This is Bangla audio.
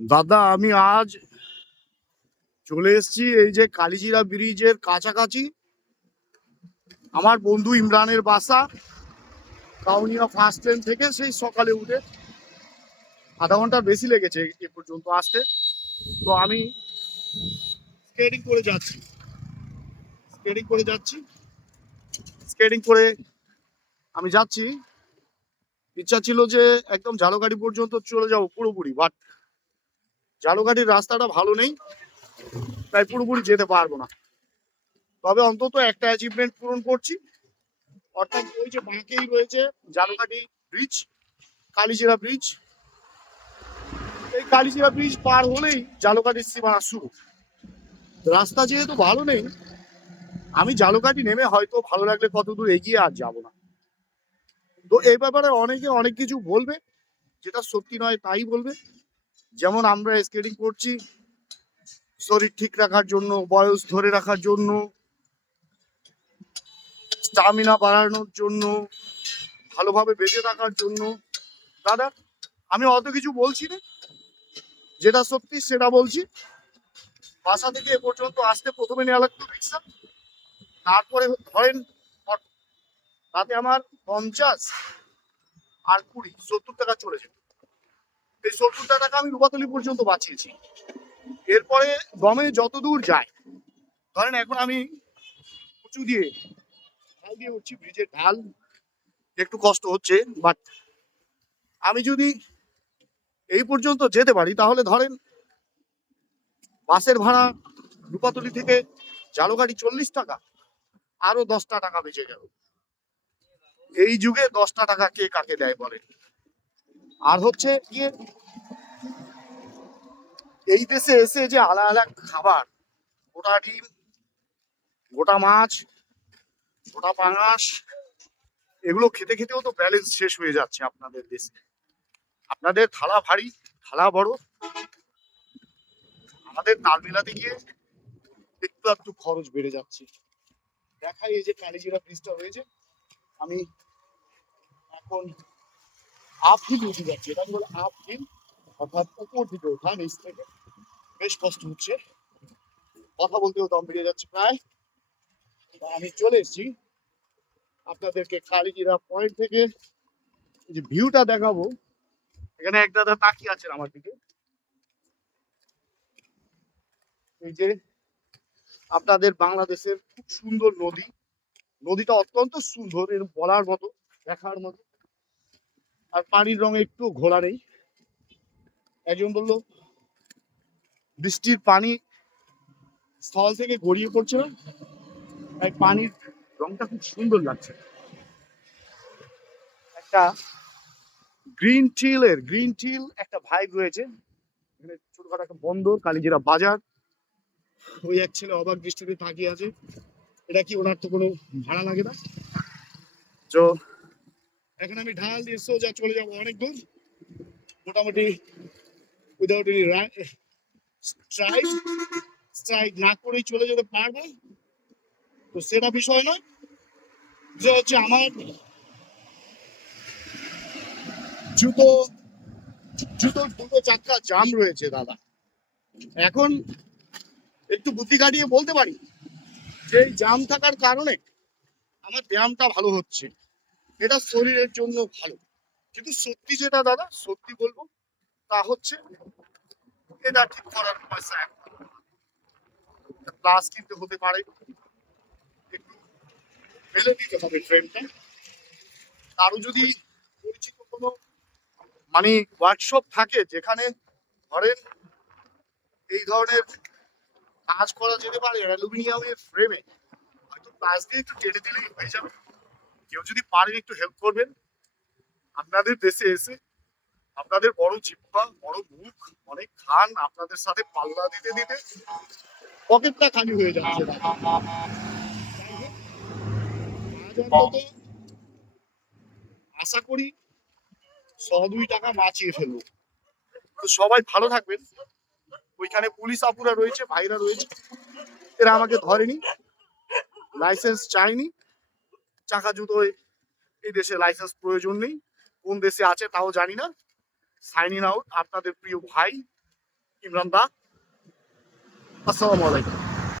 দাদা আমি আজ চলে এসেছি এই যে কালিজিরা ব্রিজের কাছাকাছি। আমার বন্ধু ইমরানের বাসা কাউনিয়া ফার্স্ট ট্রেন থেকে সেই সকালে উঠে আধা ঘন্টার বেশি লেগেছে এ পর্যন্ত আসতে। তো আমি স্কেটিং করে যাচ্ছি স্কেটিং করে যাচ্ছি স্কেটিং করে আমি যাচ্ছি। ইচ্ছা ছিল যে একদম ঝালকাঠি পর্যন্ত চলে যাবো পুরোপুরি, বাট ঝালকাঠির রাস্তাটা ভালো নেই, তাই পুরোপুরি যেতে পারবো না। তবে অন্তত একটা অ্যাচিভমেন্ট পূরণ করছি, অর্থাৎ ওই যে বাঁকেই রয়েছে ঝালকাঠি ব্রিজ, কালিজিরা ব্রিজ। এই কালিজিরা ব্রিজ পার হলেই ঝালকাঠির সীমানা শুরু। রাস্তা যেহেতু ভালো নেই, আমি ঝালকাঠি নেমে হয়তো ভালো লাগলে কত দূর এগিয়ে আর যাব না। তো এই ব্যাপারে অনেকে অনেক কিছু বলবে, যেটা সত্যি নয় তাই বলবে। যেমন আমরা স্কেটিং করছি শরীর ঠিক রাখার জন্য, বয়স ধরে রাখার জন্য, স্টামিনা বাড়ানোর জন্য, ভালোভাবে বেঁচে থাকার জন্য। দাদা আমি অত কিছু বলছি না, যেটা সত্যি সেটা বলছি। বাসা থেকে এ পর্যন্ত আসতে প্রথমে নেওয়া লাগতো রিক্সা, তারপরে ধরেন অটো। তাতে আমার 50 আর 20 70 টাকা চলে যেত। এই 70 টাকা আমি রূপাতলি পর্যন্ত বাঁচিয়েছি। এরপরে গমে যত দূর যায়, ধরেন এখন আমি উঁচু দিয়ে ঢাল দিয়ে উঠছি, ব্রিজের ঢাল একটু কষ্ট হচ্ছে, বাট আমি যদি এই পর্যন্ত যেতে পারি তাহলে ধরেন বাসের ভাড়া রূপাতলি থেকে ঝালকাঠি 40 টাকা, আরো 10টা টাকা বেঁচে গেল। এই যুগে 10টা টাকা কে কাকে দেয় বলে। আর হচ্ছে গিয়ে এই দেশে এসে যে আলাদা আলাদা খাবার, গোটা ডিম, গোটা মাছ, গোটা পাঙাশ, এগুলো খেতে খেতেও তো ব্যালেন্স শেষ হয়ে যাচ্ছে আপনাদের দেশে। আপনাদের থালা ভারী, থালা বড়, আমাদের তাল মেলাতে গিয়ে একটু একটু খরচ বেড়ে যাচ্ছে। দেখাই এই যে কালিজিরা ব্রিজটা হয়েছে, আমি এখন আপ হিল উঠে যাচ্ছি। এটা বলে আপ হিল, অর্থাৎ উপর দিকে ওঠা, নিচ থেকে বেশ কষ্ট হচ্ছে, কথা বলতেও দম বেরিয়ে যাচ্ছে প্রায়। আমি চলে এসেছি আপনাদেরকে কালিজিরা পয়েন্ট থেকে যে ভিউটা দেখাবো। এখানে এক দাদা তাকিয়ে আছেন আমার দিকে। এই যে আপনাদের বাংলাদেশের খুব সুন্দর নদী, নদীটা অত্যন্ত সুন্দর, এর বলার মতো, দেখার মতো। আর পানির রঙে একটু ঘোলা নেই। একজন বললো বৃষ্টির পানি স্থল থেকে গড়িয়ে পড়ছে না, তাই পানির রংটা খুব সুন্দর লাগছে। একটা গ্রিন টিল একটা ভাইব রয়েছে এখানে। ছোটখাটো একটা বন্দর, কালিজিরা বাজার। ওই এক ছেলে অবাক দৃষ্টিতে তাকিয়ে আছে, এটা কি ওনার তো কোনো ভাড়া লাগে না। তো এখন আমি ঢাল দিয়ে সোজা চলে যাবো অনেক দূর, মোটামুটি উইদাউট এনি স্ট্রাইক স্ট্রাইক না করেই চলে যেতে পারবো। তো সেটা বিষয় নয়, যে হচ্ছে আমার জুতো জুতোর দুটো চাক্কা জাম রয়েছে দাদা। এখন একটু বুদ্ধি কাটিয়ে বলতে পারি যে এই জাম থাকার কারণে আমার ব্যায়ামটা ভালো হচ্ছে, এটা শরীরের জন্য ভালো। কিন্তু সত্যি যেটা দাদা, সত্যি বলবো, তা হচ্ছে এটা ঠিক করার পয়সা প্লাস কিনতে হতে পারে, একটু ফেলে দিতে হবে ফ্রেমটা। কারো যদি পরিচিত কোনো মানে ওয়ার্কশপ থাকে যেখানে ধরেন এই ধরনের কাজ করা যেতে পারে অ্যালুমিনিয়ামের ফ্রেমে, হয়তো প্লাস দিয়ে একটু টেনে দিলেই হয়ে যাবে। কেউ যদি পারেন একটু হেল্প করবেন। আপনাদের দেশে এসে আপনাদের বড় জিহ্বা, বড় মুখ, অনেক খান, আপনাদের সাথে পাল্লা দিতে দিতে পকেটটা খালি হয়ে যাচ্ছে। আজ অন্তত আশা করি 100-2 টাকা বাঁচিয়ে ফেলবো। তো সবাই ভালো থাকবেন। ওইখানে পুলিশ আপুরা রয়েছে, ভাইরা রয়েছে, এরা আমাকে ধরেনি, লাইসেন্স চাইনি। চাকা জুতোয় এই দেশে লাইসেন্স প্রয়োজন নেই, কোন দেশে আছে তাও জানি না। সাইনিং আউট, আপনাদের প্রিয় ভাই ইমরান দা। আসসালামু আলাইকুম।